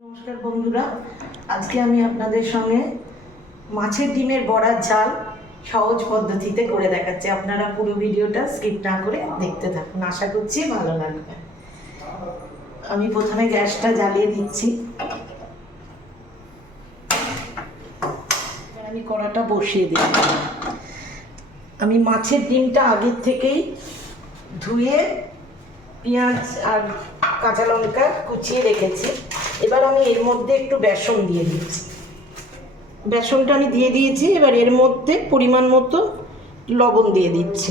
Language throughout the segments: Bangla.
নমস্কার বন্ধুরা, আজকে আমি আপনাদের সঙ্গে মাছের ডিমের বড়ার ঝাল সহজ পদ্ধতিতে করে দেখাচ্ছি। আপনারা পুরো ভিডিওটা স্কিপ না করে দেখতে থাকুন, আশা করছি ভালো লাগবে। আমি প্রথমে গ্যাসটা জ্বালিয়ে দিচ্ছি। আমি কড়াটা বসিয়ে দিই। আমি মাছের ডিমটা আগের থেকেই ধুয়ে পেঁয়াজ আর কাঁচা লঙ্কা কুচিয়ে রেখেছি। এবার আমি এর মধ্যে একটু বেসন দিয়ে দিচ্ছি। বেসনটা আমি দিয়ে দিয়েছি। এবার এর মধ্যে পরিমাণ মতো লবণ দিয়ে দিচ্ছি।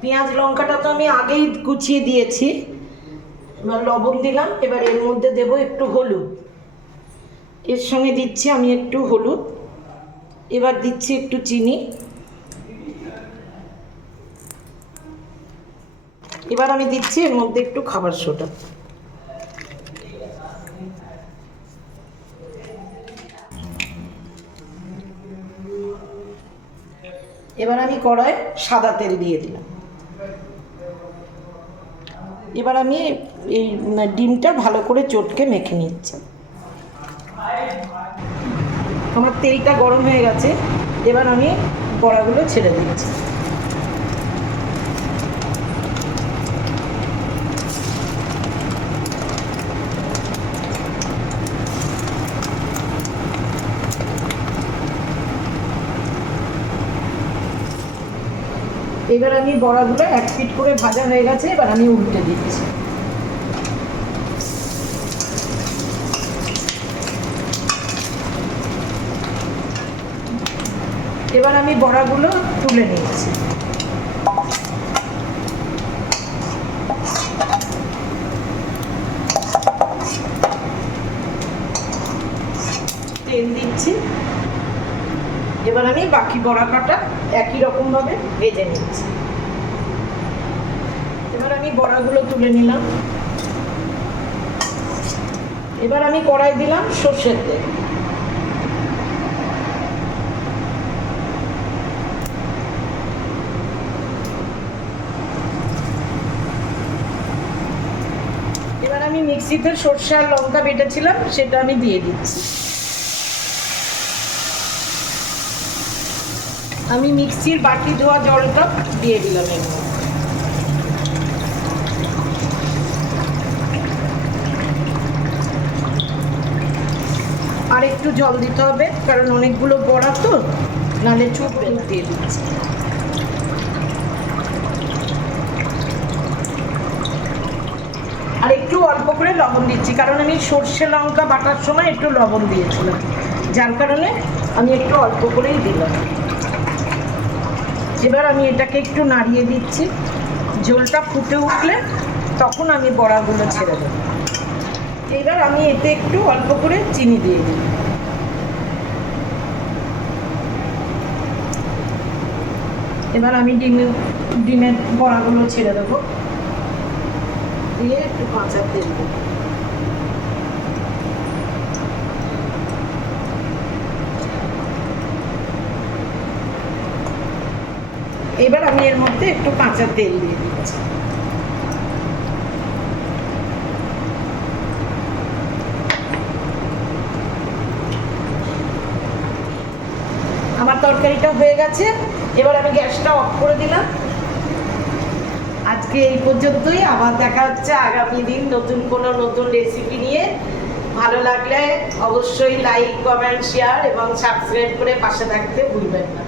পেঁয়াজ লঙ্কাটা তো আমি আগেই কুচিয়ে দিয়েছি। এবার লবণ দিলাম। এবার এর মধ্যে দেব একটু হলুদ, এর সঙ্গে দিচ্ছি আমি একটু হলুদ। এবার দিচ্ছি একটু চিনি। এবার আমি দিচ্ছি এর মধ্যে একটু খাবার সোডা। এবার আমি কড়ায় সাদা তেল দিয়ে দিলাম। এবার আমি এই ডিমটা ভালো করে চটকে মেখে নিচ্ছি। আমার তেলটা গরম হয়ে গেছে। এবার আমি বড়াগুলো ছেড়ে দিচ্ছি। এবার আমি বড়াগুলো এক পিঠ করে ভাজা হয়ে গেছে। এবার আমি উল্টে দিচ্ছি। এবার আমি বড়াগুলো তুলে নিচ্ছি। তেল দিচ্ছি। এবার আমি বাকি বড়া কাটা একই রকমভাবে ভেজে নিচ্ছি। এবার আমি বড়াগুলো তুলে নিলাম। এবার আমি কড়াই দিলাম সর্ষের তেল। এবার আমি মিক্সিতে সর্ষে আর লঙ্কা বেটেছিলাম, সেটা আমি দিয়ে দিচ্ছি। আমি মিক্সির বাটি ধোয়া জলটা দিয়ে দিলাম এর মধ্যে। আর একটু জল দিতে হবে, কারণ অনেকগুলো বড়া তো, নাহলে চুপবে। দিয়ে দিচ্ছি। আর একটু অল্প করে লবণ দিচ্ছি, কারণ আমি সর্ষে লঙ্কা বাটার সময় একটু লবণ দিয়েছিলাম, যার কারণে আমি একটু অল্প করেই দিলাম। এবার আমি এটাকে একটু নাড়িয়ে দিচ্ছি। ঝোলটা ফুটে উঠলে তখন আমি বড়াগুলো ছেড়ে দেবো। এবার আমি এতে একটু অল্প করে চিনি দিয়ে দিই। এবার আমি ডিমের বড়াগুলো ছেড়ে দেবো, দিয়ে একটু কাঁচা তেল দেবো। এবার আমি এর মধ্যে একটু কাঁচা তেল দিয়ে দিচ্ছি। আমার তরকারিটা হয়ে গেছে। এবার আমি গ্যাসটা অফ করে দিলাম। আজকে এই পর্যন্তই। আবার দেখা হচ্ছে আগামী দিন নতুন রেসিপি নিয়ে। ভালো লাগলে অবশ্যই লাইক, কমেন্ট, শেয়ার এবং সাবস্ক্রাইব করে পাশে থাকতে ভুলবেন না।